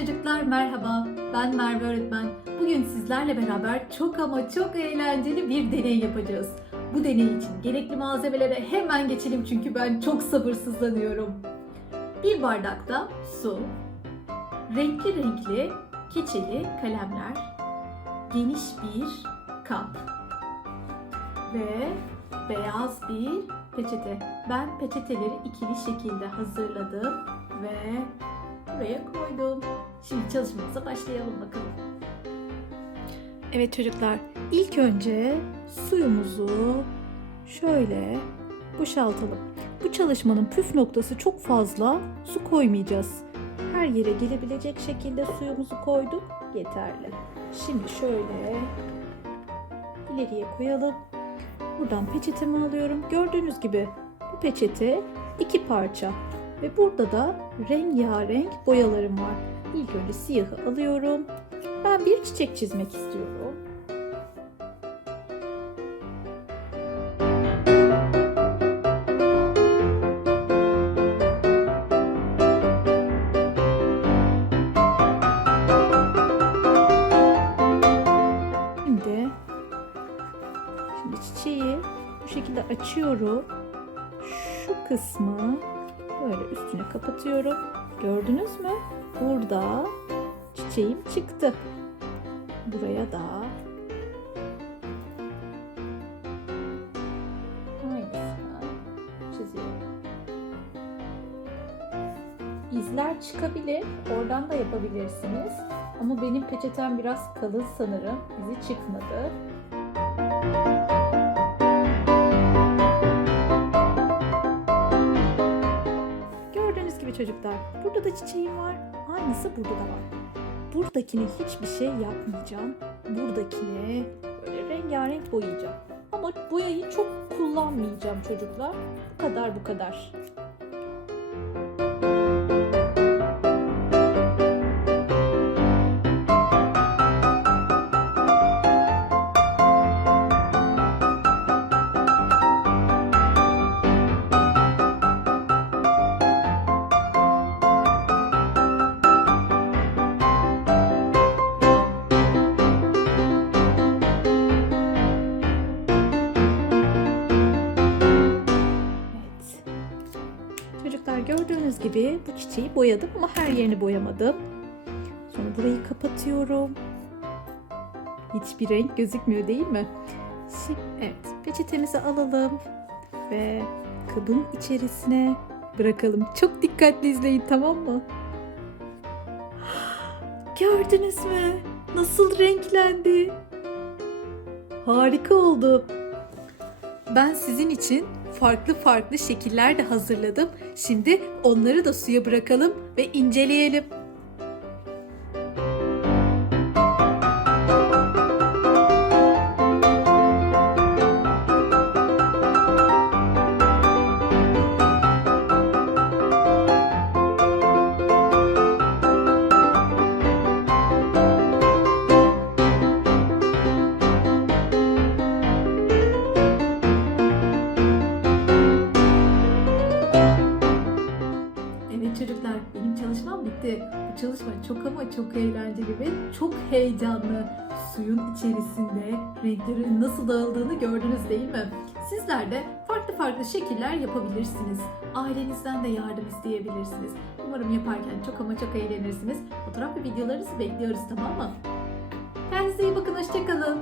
çocuklar merhaba. Ben Merve öğretmen. Bugün sizlerle beraber çok ama çok eğlenceli bir deney yapacağız. Bu deney için gerekli malzemelere hemen geçelim çünkü ben çok sabırsızlanıyorum. Bir bardakta su, renkli renkli keçeli kalemler, geniş bir kap ve beyaz bir peçete. Ben peçeteleri ikili şekilde hazırladım ve buraya koydum. Şimdi çalışmamıza başlayalım bakalım. Evet çocuklar, ilk önce suyumuzu şöyle boşaltalım. Bu çalışmanın püf noktası çok fazla su koymayacağız. Her yere gelebilecek şekilde suyumuzu koyduk. Yeterli. Şimdi şöyle ileriye koyalım. Buradan peçetemi alıyorum. Gördüğünüz gibi bu peçete iki parça. Ve burada da rengarenk boyalarım var. İlk önce siyahı alıyorum. Ben bir çiçek çizmek istiyorum. Şimdi Şimdi çiçeği bu şekilde açıyorum. Şu kısmı böyle üstüne kapatıyorum. Gördünüz mü? Burada çiçeğim çıktı. Buraya da. İzler çıkabilir. Oradan da yapabilirsiniz. Ama benim peçetem biraz kalın sanırım. İzi çıkmadı. Gördüğünüz çocuklar burada da çiçeğim var. Aynısı burada da var. Buradakine hiçbir şey yapmayacağım. Buradakine böyle rengarenk boyayacağım. Ama boyayı çok kullanmayacağım çocuklar. Bu kadar bu kadar. Çocuklar gördüğünüz gibi bu çiçeği boyadım ama her yerini boyamadım. Sonra burayı kapatıyorum. Hiçbir renk gözükmüyor değil mi? Şimdi, evet peçetemizi alalım ve kabın içerisine bırakalım. Çok dikkatli izleyin tamam mı? Gördünüz mü? Nasıl renklendi? Harika oldu. Ben sizin için farklı farklı şekiller de hazırladım. Şimdi onları da suya bırakalım ve inceleyelim. Bitti. Bu çalışma çok ama çok eğlenceli ve çok heyecanlı. Suyun içerisinde renklerin nasıl dağıldığını gördünüz değil mi? Sizler de farklı farklı şekiller yapabilirsiniz. Ailenizden de yardım isteyebilirsiniz. Umarım yaparken çok ama çok eğlenirsiniz. Fotoğraf ve videolarınızı bekliyoruz tamam mı? Kendinize iyi bakın, hoşçakalın.